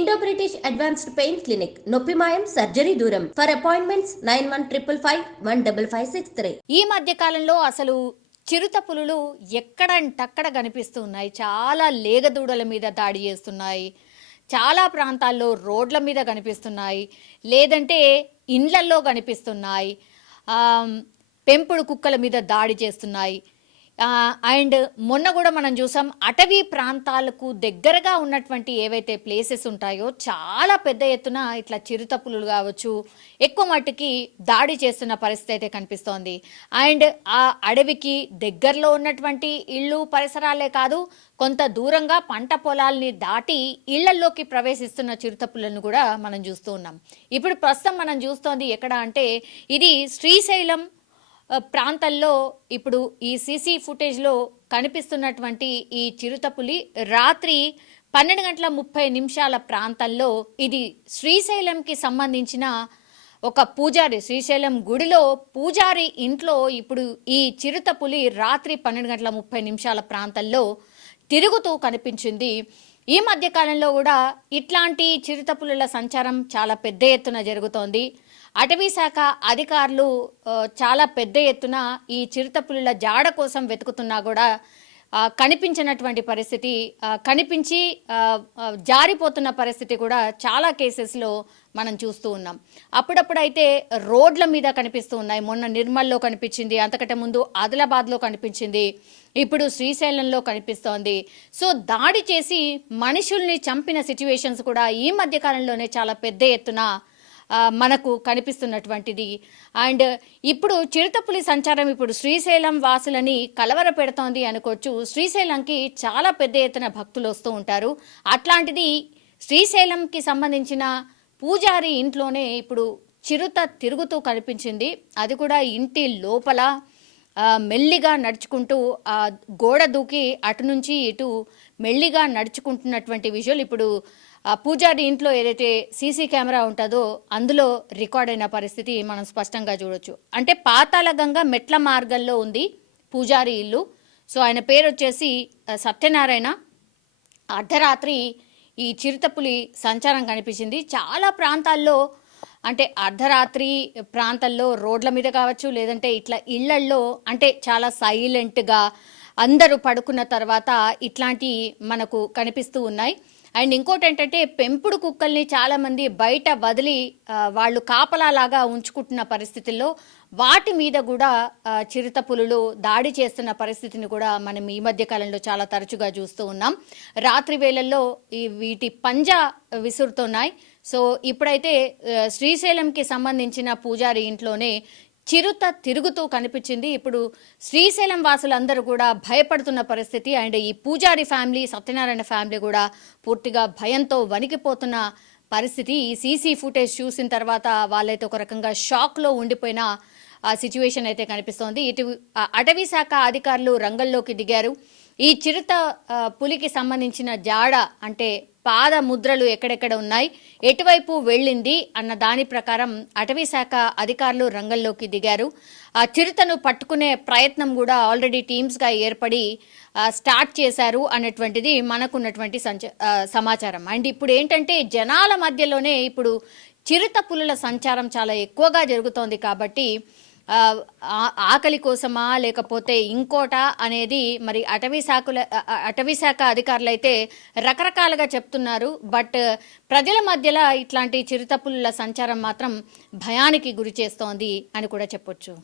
Indo British advanced pain clinic నొప్పి మాయం surgery దూరం. For appointments nine one triple five one double five six three ఈ మధ్య కాలంలో అసలు చిరుత పులులు ఎక్కడంటక్కడ కనిపిస్తున్నాయి. చాలా లేగదూడల మీద దాడి చేస్తున్నాయి. చాలా ప్రాంతాల్లో రోడ్ల మీద కనిపిస్తున్నాయి. లేదంటే ఇండ్లల్లో కనిపిస్తున్నాయి. పెంపుడు కుక్కల మీద దాడి చేస్తున్నాయి. అండ్ మొన్న కూడా మనం చూసాం అటవీ ప్రాంతాలకు దగ్గరగా ఉన్నటువంటి ఏవైతే ప్లేసెస్ ఉంటాయో చాలా పెద్ద ఎత్తున ఇట్లా చిరుతపులు కావచ్చు ఎక్కువ మట్టుకి దాడి చేస్తున్న పరిస్థితి అయితే కనిపిస్తోంది. అండ్ ఆ అడవికి దగ్గరలో ఉన్నటువంటి ఇళ్ళు పరిసరాలే కాదు కొంత దూరంగా పంట పొలాల్ని దాటి ఇళ్ళల్లోకి ప్రవేశిస్తున్న చిరుతపులను కూడా మనం చూస్తూ ఉన్నాం. ఇప్పుడు ప్రస్తుతం మనం చూస్తోంది ఎక్కడ అంటే ఇది శ్రీశైలం ప్రాంతాల్లో ఇప్పుడు ఈ సీసీ ఫుటేజ్లో కనిపిస్తున్నటువంటి ఈ చిరుతపులి రాత్రి పన్నెండు గంటల ముప్పై నిమిషాల ప్రాంతంలో ఇది శ్రీశైలంకి సంబంధించిన ఒక పూజారి శ్రీశైలం గుడిలో పూజారి ఇంట్లో ఇప్పుడు ఈ చిరుతపులి రాత్రి పన్నెండు గంటల ముప్పై నిమిషాల ప్రాంతంలో తిరుగుతూ కనిపించింది. ఈ మధ్యకాలంలో కూడా ఇట్లాంటి చిరుతపులుల సంచారం చాలా పెద్ద ఎత్తున జరుగుతోంది. అటవీ శాఖ అధికారులు చాలా పెద్ద ఎత్తున ఈ చిరుతపులుల జాడ కోసం వెతుకుతున్నా కూడా కనిపించినటువంటి పరిస్థితి కనిపించి జారిపోతున్న పరిస్థితి కూడా చాలా కేసెస్లో మనం చూస్తూ ఉన్నాం. అప్పుడప్పుడైతే రోడ్ల మీద కనిపిస్తూ ఉన్నాయి. మొన్న నిర్మల్లో కనిపించింది అంతకంటే ముందు ఆదిలాబాద్లో కనిపించింది ఇప్పుడు శ్రీశైలంలో కనిపిస్తోంది. సో దాడి చేసి మనుషుల్ని చంపిన సిచ్యువేషన్స్ కూడా ఈ మధ్యకాలంలోనే చాలా పెద్ద ఎత్తున మనకు కనిపిస్తున్నటువంటిది. అండ్ ఇప్పుడు చిరుతపులి సంచారం ఇప్పుడు శ్రీశైలం వాసులని కలవర పెడుతోంది అనుకోవచ్చు. శ్రీశైలంకి చాలా పెద్ద ఎత్తున భక్తులు వస్తూ ఉంటారు. అట్లాంటిది శ్రీశైలంకి సంబంధించిన పూజారి ఇంట్లోనే ఇప్పుడు చిరుత తిరుగుతూ కనిపించింది. అది కూడా ఇంటి లోపల మెల్లిగా నడుచుకుంటూ ఆ గోడ దూకి అటు నుంచి ఇటు మెల్లిగా నడుచుకుంటున్నటువంటి విజువల్ ఇప్పుడు ఆ పూజారి ఇంట్లో ఏదైతే సీసీ కెమెరా ఉంటుందో అందులో రికార్డ్ అయిన పరిస్థితి మనం స్పష్టంగా చూడొచ్చు. అంటే పాతాళ గంగ మెట్ల మార్గంలో ఉంది పూజారి ఇల్లు. సో ఆయన పేరు వచ్చేసి సత్యనారాయణ. అర్ధరాత్రి ఈ చిరుతపులి సంచారం కనిపించింది. చాలా ప్రాంతాల్లో అంటే అర్ధరాత్రి ప్రాంతాల్లో రోడ్ల మీద కావచ్చు లేదంటే ఇట్లా ఇళ్ళల్లో అంటే చాలా సైలెంట్గా అందరూ పడుకున్న తర్వాత ఇట్లాంటి మనకు కనిపిస్తూ ఉన్నాయి. అండ్ ఇంకోటి ఏంటంటే పెంపుడు కుక్కల్ని చాలామంది బయట వదిలి వాళ్ళు కాపలాలాగా ఉంచుకుంటున్న పరిస్థితుల్లో వాటి మీద కూడా చిరుత పులులు దాడి చేస్తున్న పరిస్థితిని కూడా మనం ఈ మధ్య కాలంలో చాలా తరచుగా చూస్తూ ఉన్నాం. రాత్రి వేళల్లో ఈ వీటి పంజా విసురుతున్నాయి. సో ఇప్పుడైతే శ్రీశైలంకి సంబంధించిన పూజారి ఇంట్లోనే చిరుత తిరుగుతూ కనిపించింది. ఇప్పుడు శ్రీశైలం వాసులందరూ కూడా భయపడుతున్న పరిస్థితి. అండ్ ఈ పూజారి ఫ్యామిలీ సత్యనారాయణ ఫ్యామిలీ కూడా పూర్తిగా భయంతో వణికిపోతున్న పరిస్థితి. ఈ సీసీ ఫుటేజ్ చూసిన తర్వాత వాళ్ళైతే ఒక రకంగా షాక్లో ఉండిపోయిన ఆ సిచ్యువేషన్ అయితే కనిపిస్తోంది. ఇటు అటవీ శాఖ అధికారులు రంగంలోకి దిగారు. ఈ చిరుత పులికి సంబంధించిన జాడ అంటే పాద ముద్రలు ఎక్కడెక్కడ ఉన్నాయి? ఎటువైపు వెళ్ళింది? అన్న దాని ప్రకారం అటవీ శాఖ అధికారులు రంగంలోకి దిగారు. ఆ చిరుతను పట్టుకునే ప్రయత్నం కూడా ఆల్రెడీ టీమ్స్గా ఏర్పడి స్టార్ట్ చేశారు అన్నటువంటిది మనకున్నటువంటి సంచ సమాచారం. అండ్ ఇప్పుడు ఏంటంటే జనాల మధ్యలోనే ఇప్పుడు చిరుత పులుల సంచారం చాలా ఎక్కువగా జరుగుతోంది కాబట్టి ఆకలి కోసమా లేకపోతే ఇంకోటా అనేది మరి అటవీ శాఖల అటవీ శాఖ అధికారులు అయితే రకరకాలుగా చెప్తున్నారు. బట్ ప్రజల మధ్యలో ఇట్లాంటి చిరుతపుల్ల సంచారం మాత్రం భయానికి గురి చేస్తోంది అని కూడా చెప్పొచ్చు.